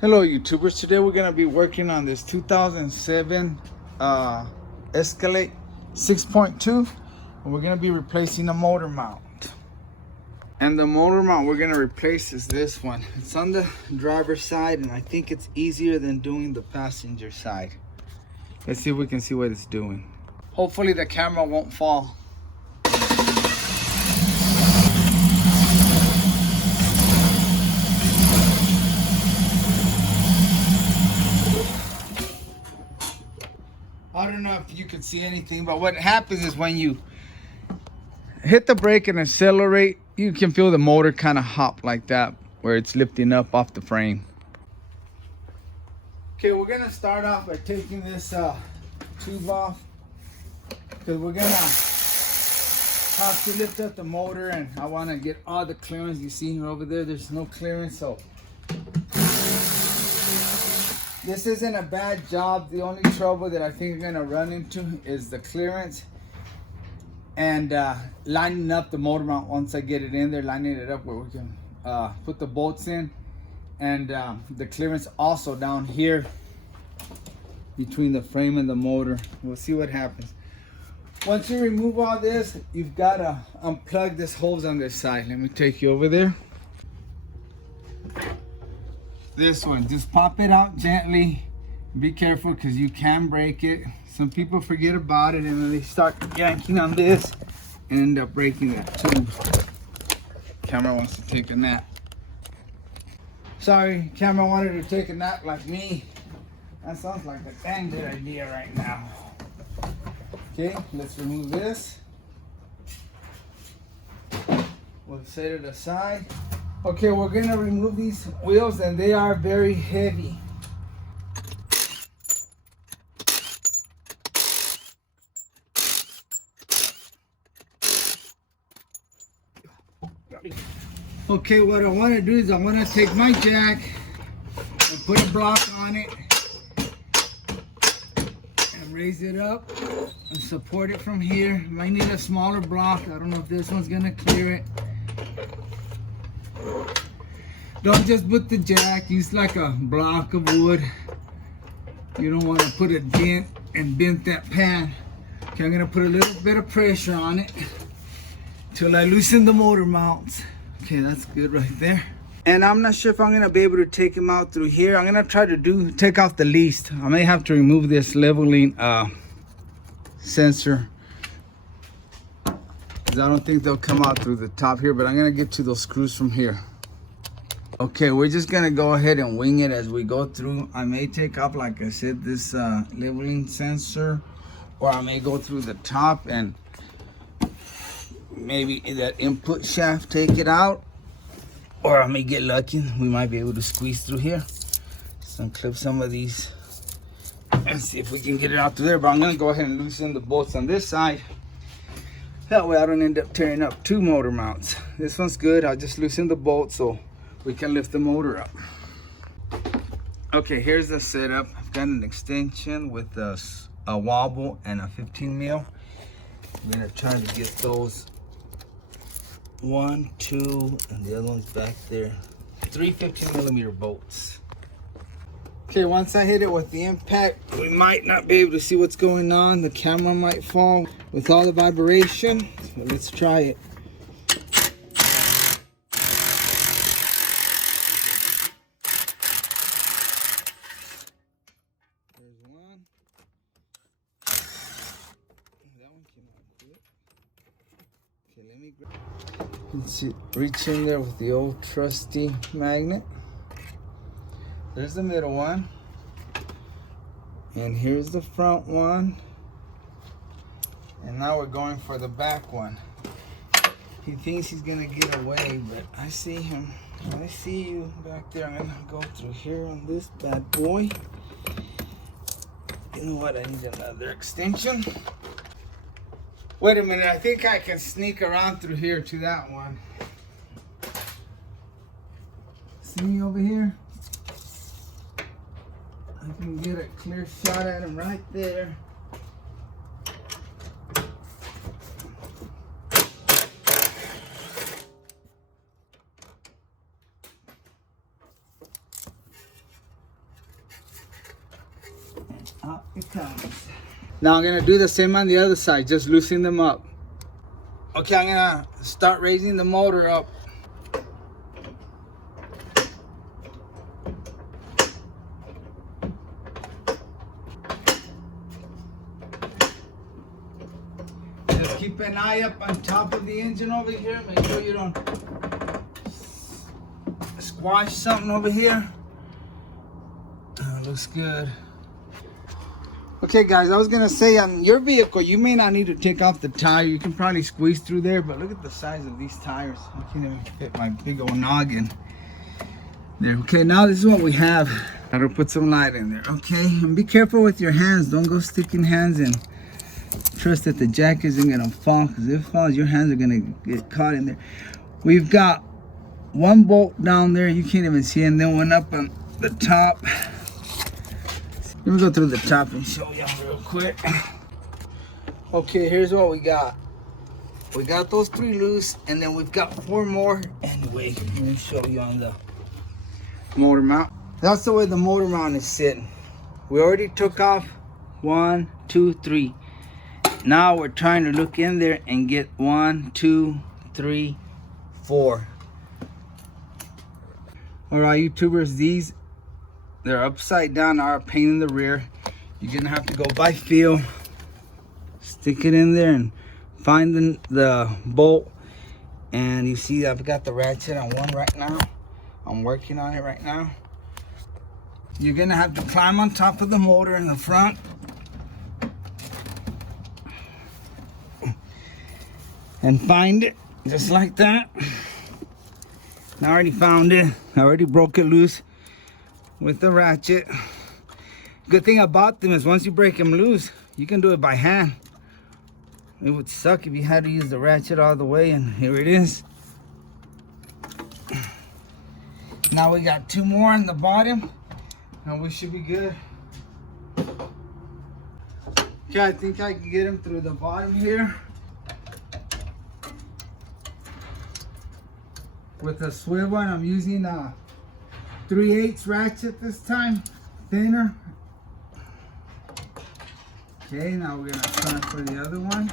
Hello YouTubers, today we're going to be working on this 2007 Escalate 6.2 and we're going to be replacing the motor mount. And the motor mount we're going to replace is this one. It's on the driver's side and I think it's easier than doing the passenger side. Let's see if we can see what it's doing. Hopefully the camera won't fall. I don't know if you can see anything, but what happens is when you hit the brake and accelerate, you can feel the motor kind of hop like that, where it's lifting up off the frame. Okay, we're gonna start off by taking this tube off, because we're gonna have to lift up the motor, and I want to get all the clearance. You see here over there, there's no clearance, so this isn't a bad job. The only trouble that I think you're gonna run into is the clearance and lining up the motor mount. Once I get it in there, lining it up where we can put the bolts in, and the clearance also down here between the frame and the motor. We'll see what happens. Once you remove all this, you've got to unplug this hose on this side. Let me take you over there. This one, just pop it out gently. Be careful because you can break it. Some people forget about it and then they start yanking on this and end up breaking it too. Camera wants to take a nap. Sorry, camera wanted to take a nap like me. That sounds like a dang good idea right now. Okay, let's remove this. We'll set it aside. Okay, we're gonna remove these wheels and they are very heavy. Okay, what I want to do is I want to take my jack and put a block on it and raise it up and support it from here. Might need a smaller block. I don't know if this one's gonna clear it. Don't just put the jack, use like a block of wood. You don't want to put a dent and bend that pan. Okay, I'm gonna put a little bit of pressure on it till I loosen the motor mounts. Okay, that's good right there. And I'm not sure if I'm gonna be able to take him out through here. I'm gonna try to take off the least. I may have to remove this leveling sensor, because I don't think they'll come out through the top here, but I'm gonna get to those screws from here. Okay, we're just gonna go ahead and wing it as we go through. I may take off, like I said, this leveling sensor, or I may go through the top and maybe that input shaft take it out, or I may get lucky. We might be able to squeeze through here. So unclip some of these and see if we can get it out through there. But I'm gonna go ahead and loosen the bolts on this side. That way I don't end up tearing up two motor mounts. This one's good. I'll just loosen the bolt so we can lift the motor up. Okay, here's the setup. I've got an extension with a wobble and a 15 mil. I'm gonna try to get those 1, 2, and the other one's back there. 3 15mm bolts. Okay, once I hit it with the impact, we might not be able to see what's going on. The camera might fall with all the vibration. So let's try it. There's one. That one came out quick. Okay, let me grab. Let's reach in there with the old trusty magnet. There's the middle one. And here's the front one. And now we're going for the back one. He thinks he's gonna get away, but I see him. I see you back there. I'm gonna go through here on this bad boy. You know what? I need another extension. Wait a minute, I think I can sneak around through here to that one. See me over here? I can get a clear shot at him right there. Up it comes. Now I'm gonna do the same on the other side, just loosen them up. Okay, I'm gonna start raising the motor up. Just keep an eye up on top of the engine over here. Make sure you don't squash something over here. Looks good. Okay guys, I was gonna say on your vehicle you may not need to take off the tire. You can probably squeeze through there, but look at the size of these tires. I can't even fit my big old noggin there. Okay, now this is what we have. Gotta put some light in there. Okay, and be careful with your hands. Don't go sticking hands in. Trust that the jack isn't gonna fall, because if it falls your hands are gonna get caught in there. We've got one bolt down there you can't even see, and then one up on the top. Let me go through the top and show you real quick. Okay, here's what we got. We got those 3 loose, and then we've got 4 more. Anyway, let me show you on the motor mount. That's the way the motor mount is sitting. We already took off 1, 2, 3. Now we're trying to look in there and get 1, 2, 3, 4. All right, YouTubers, they're upside down, are a pain in the rear. You're gonna have to go by feel, stick it in there and find the bolt. And you see I've got the ratchet on one right now. I'm working on it right now. You're gonna have to climb on top of the motor in the front. And find it, just like that. I already found it. I already broke it loose with the ratchet. Good thing about them is once you break them loose, you can do it by hand. It would suck if you had to use the ratchet all the way, and here it is. Now we got 2 more on the bottom, and we should be good. Okay, I think I can get them through the bottom here. With a swivel, and I'm using a 3/8 ratchet this time, thinner. Okay, now we're gonna try for the other one.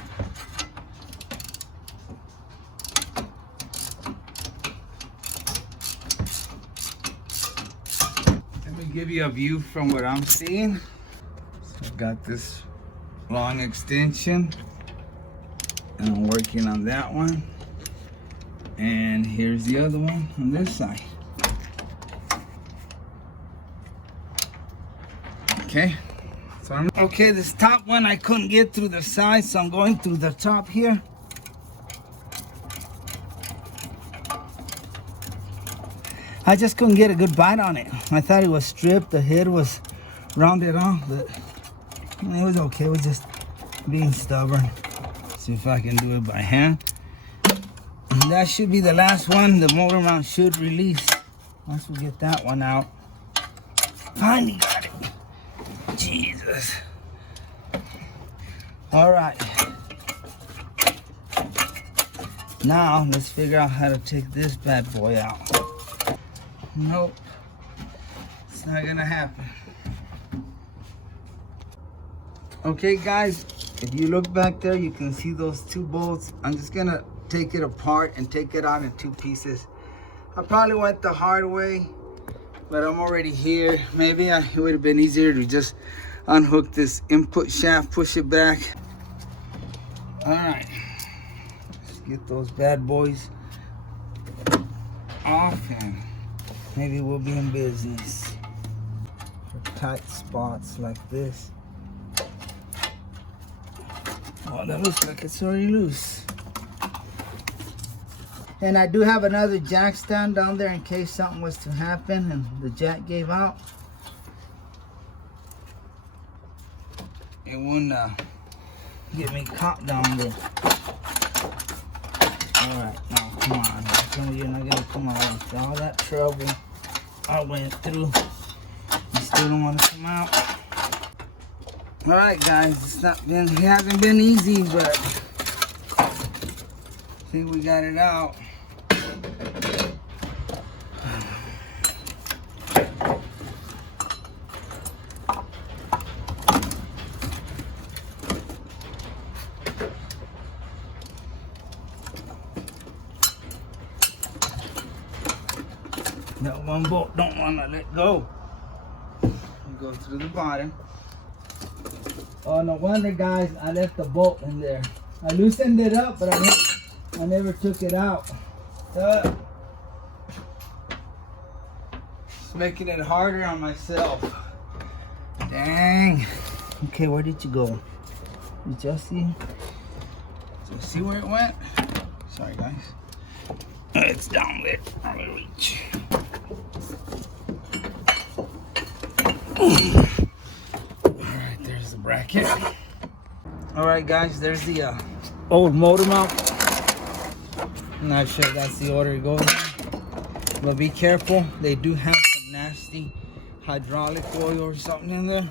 Let me give you a view from what I'm seeing. So I've got this long extension, and I'm working on that one. And here's the other one on this side. Okay, so okay, this top one I couldn't get through the side, so I'm going through the top here. I just couldn't get a good bite on it. I thought it was stripped, the head was rounded off, but it was okay. It was just being stubborn. See if I can do it by hand. And that should be the last one. The motor mount should release once we get that one out. Finally got it. Jesus. All right. Now let's figure out how to take this bad boy out. Nope, it's not gonna happen. Okay guys, if you look back there, you can see those 2 bolts. I'm just gonna take it apart and take it out in 2 pieces. I probably went the hard way, but I'm already here. Maybe it would have been easier to just unhook this input shaft, push it back. All right, let's get those bad boys off, and maybe we'll be in business. For tight spots like this. Oh, that looks like it's already loose. And I do have another jack stand down there in case something was to happen and the jack gave out. It wouldn't get me caught down there. Alright, now come on. You're not gonna come out with all that trouble I went through. You still don't want to come out. Alright guys, it hasn't been easy, but I think we got it out. one bolt don't want to let go. Go through the bottom. Oh, no wonder, guys, I left the bolt in there. I loosened it up, but I never took it out. It's making it harder on myself. Dang. Okay, where did you go? Did you see? So see where it went? Sorry, guys. It's down there. I'm gonna reach. Alright, there's the bracket. Alright, guys, there's the old motor mount. I'm not sure if that's the order it goes in. But be careful, they do have some nasty hydraulic oil or something in there.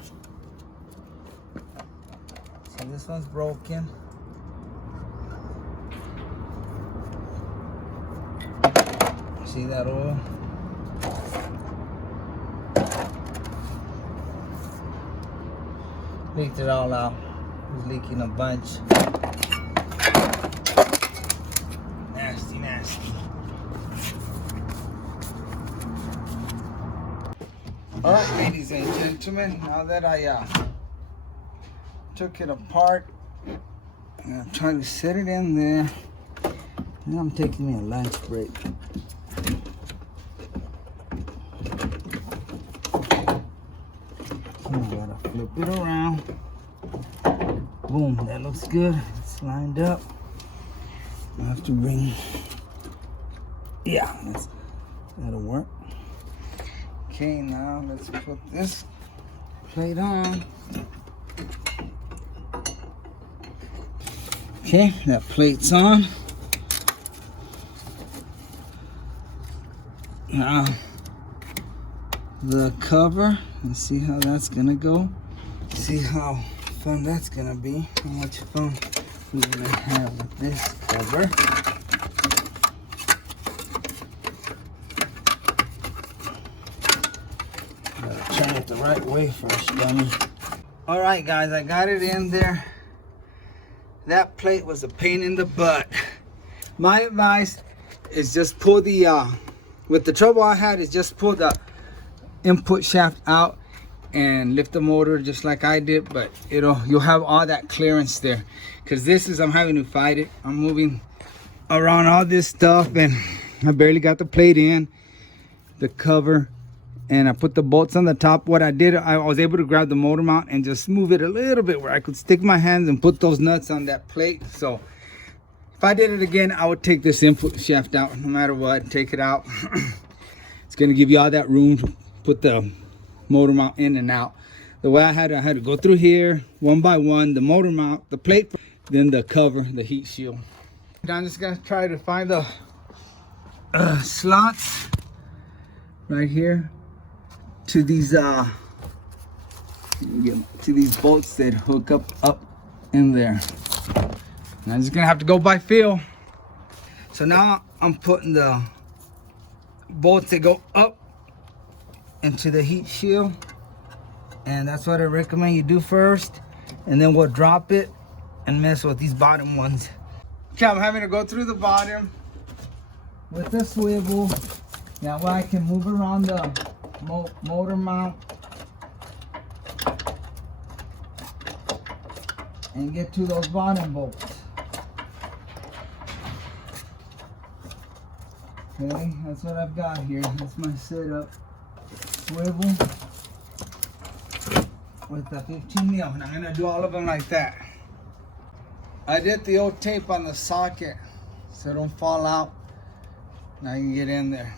So this one's broken. See that oil? Leaked it all out. It was leaking a bunch. Nasty, nasty. Alright, ladies and gentlemen, now that I took it apart, I'm gonna try to set it in there. Now I'm taking me a lunch break. I gotta flip it around. Boom, that looks good. It's lined up. I have to bring, yeah, that'll work. Okay, now let's put this plate on. Okay, that plate's on. Now the cover, let's see how that's gonna go. See how fun that's gonna be. How much fun we're gonna have with this cover. Gotta turn it the right way first, dummy. Alright, guys, I got it in there. That plate was a pain in the butt. My advice is just pull the with the trouble I had, is just pull the input shaft out and lift the motor just like I did, but you'll have all that clearance there. Because this is, I'm having to fight it. I'm moving around all this stuff and I barely got the plate in, the cover, and I put the bolts on the top. What I did, I was able to grab the motor mount and just move it a little bit where I could stick my hands and put those nuts on that plate. So if I did it again, I would take this input shaft out no matter what, take it out. It's gonna give you all that room to put the motor mount in and out. The way I had to go through here one by one, the motor mount, the plate, then the cover, the heat shield. Now I'm just gonna try to find the slots right here to these bolts that hook up in there. And I'm just gonna have to go by feel. So now I'm putting the bolts that go up into the heat shield, and that's what I recommend you do first, and then we'll drop it and mess with these bottom ones. Okay, I'm having to go through the bottom with the swivel. That way I can move around the motor mount and get to those bottom bolts. Okay, that's what I've got here. That's my setup. Swivel with the 15 mil, and I'm gonna do all of them like that. I did the old tape on the socket so it don't fall out. Now you can get in there.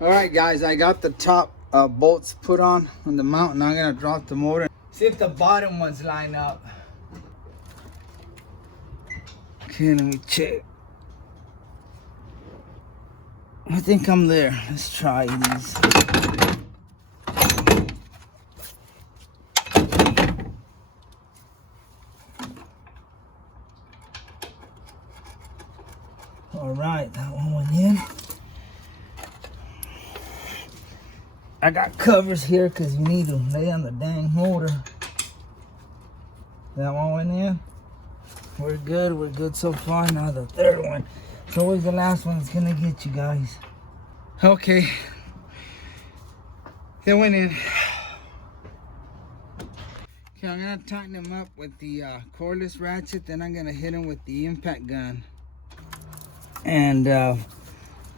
All right, guys, I got the top bolts put on the mount. Now I'm gonna drop the motor. See if the bottom ones line up. Okay, let me check. I think I'm there. Let's try these. All right, that one went in. I got covers here because you need to lay on the dang motor. That one went in. We're good so far. Now the third one. It's always the last one that's gonna get you guys. Okay, They went in. Okay, I'm gonna tighten them up with the cordless ratchet. Then I'm gonna hit them with the impact gun. And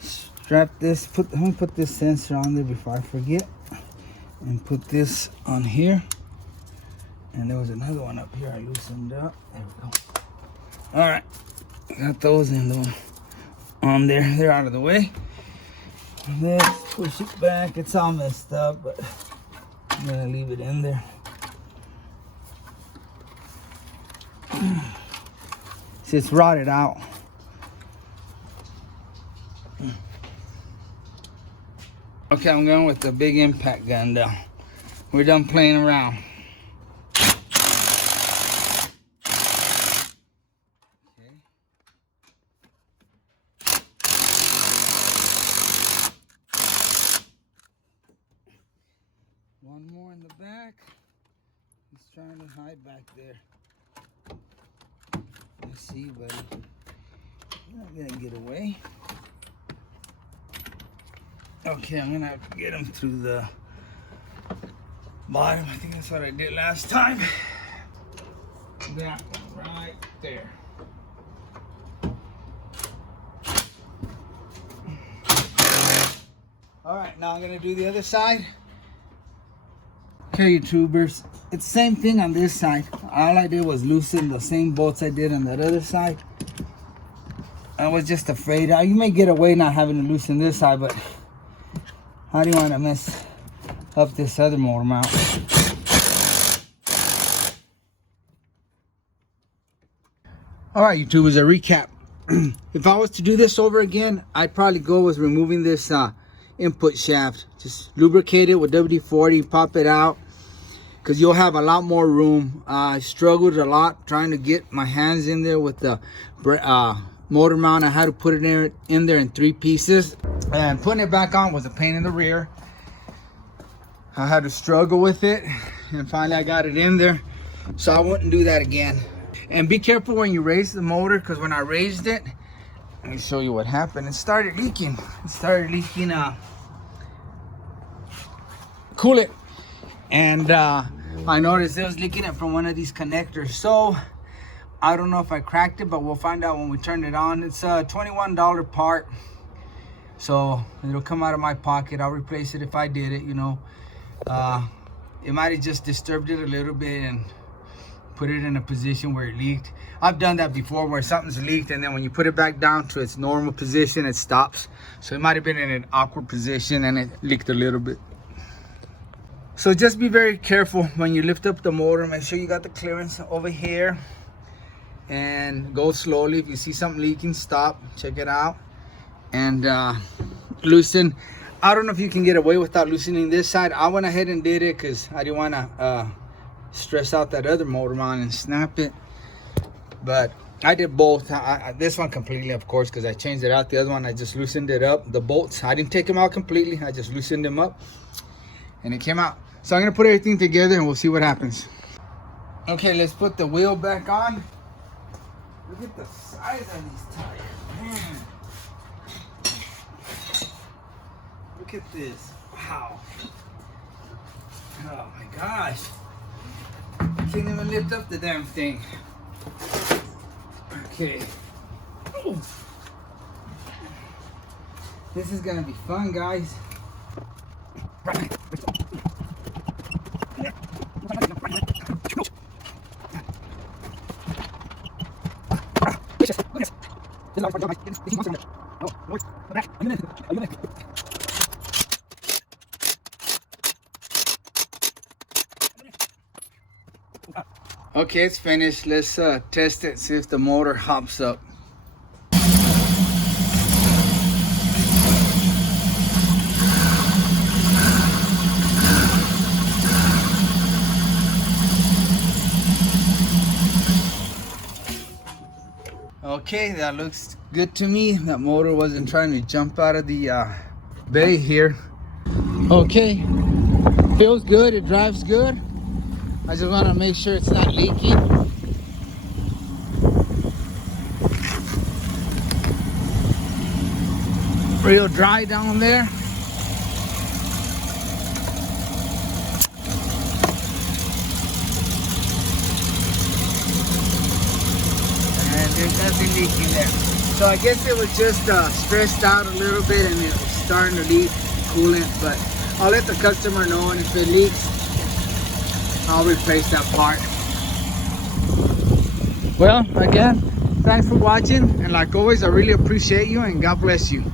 strap this. Let me put this sensor on there before I forget. And put this on here. And there was another one up here I loosened up. There we go. All right, got those in the on there. They're out of the way. Let's push it back. It's all messed up, but I'm gonna leave it in there. See, it's rotted out. Okay, I'm going with the big impact gun now. We're done playing around. One more in the back. He's trying to hide back there. Let's see, buddy. You're not gonna get away. Okay, I'm gonna have to get him through the bottom. I think that's what I did last time. That one right there. All right, now I'm gonna do the other side. Okay, YouTubers, it's the same thing on this side. All I did was loosen the same bolts I did on that other side. I was just afraid. You may get away not having to loosen this side, but how do you want to mess up this other motor mount? All right, YouTubers, a recap. If I was to do this over again, I'd probably go with removing this input shaft. Just lubricate it with WD-40, pop it out, because you'll have a lot more room. I struggled a lot trying to get my hands in there with the motor mount. I had to put it in there in 3 pieces, and putting it back on was a pain in the rear. I had to struggle with it, and finally I got it in there, so I wouldn't do that again. And be careful when you raise the motor, because when I raised it, let me show you what happened. It started leaking. It started leaking coolant, and I noticed it was leaking it from one of these connectors. So I don't know if I cracked it, but we'll find out when we turn it on. It's a $21 part, so it'll come out of my pocket. I'll replace it if I did it, you know. It might have just disturbed it a little bit and put it in a position where it leaked. I've done that before, where something's leaked and then when you put it back down to its normal position, it stops. So it might have been in an awkward position and it leaked a little bit. So just be very careful when you lift up the motor. Make sure you got the clearance over here, and go slowly. If you see something leaking, stop, check it out, and loosen. I don't know if you can get away without loosening this side. I went ahead and did it because I didn't want to stress out that other motor mount and snap it, but I did both. This one completely, of course, because I changed it out. The other one, I just loosened it up. The bolts, I didn't take them out completely. I just loosened them up and it came out. So I'm gonna put everything together and we'll see what happens. Okay, let's put the wheel back on. Look at the size of these tires, man. Look at this. Wow. Oh my gosh. I can't even lift up the damn thing. Okay. Ooh. This is gonna be fun, guys. Okay, it's finished. Let's test it, see if the motor hops up. Okay, that looks good to me. That motor wasn't trying to jump out of the bay here. Okay, feels good, it drives good. I just want to make sure it's not leaking. Real dry down there. there's nothing leaking there. So I guess it was just stressed out a little bit and it was starting to leak coolant, but I'll let the customer know, and if it leaks, I'll replace that part. Well, again, thanks for watching, and like always, I really appreciate you, and God bless you.